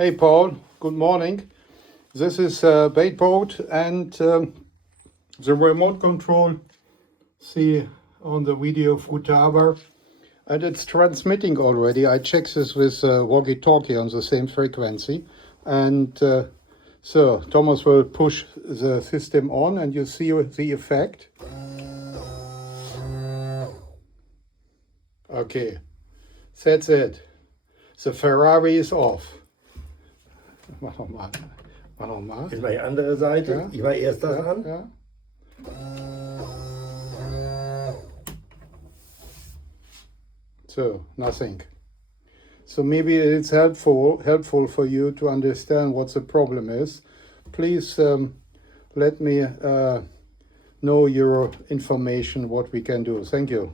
Hey Paul, good morning. This is Baitboat and the remote control, see on the video Futaba, and it's transmitting already. I checked this with walkie-talkie on the same frequency, and so Thomas will push the system on and you see the effect. Okay, that's it. The Ferrari is off. Mach nochmal. Mach nochmal. Jetzt mal die andere Seite. Ja. Ich mache erst das an. Ja. So, nothing. So maybe it's helpful for you to understand what the problem is. Please let me know your information, what we can do. Thank you.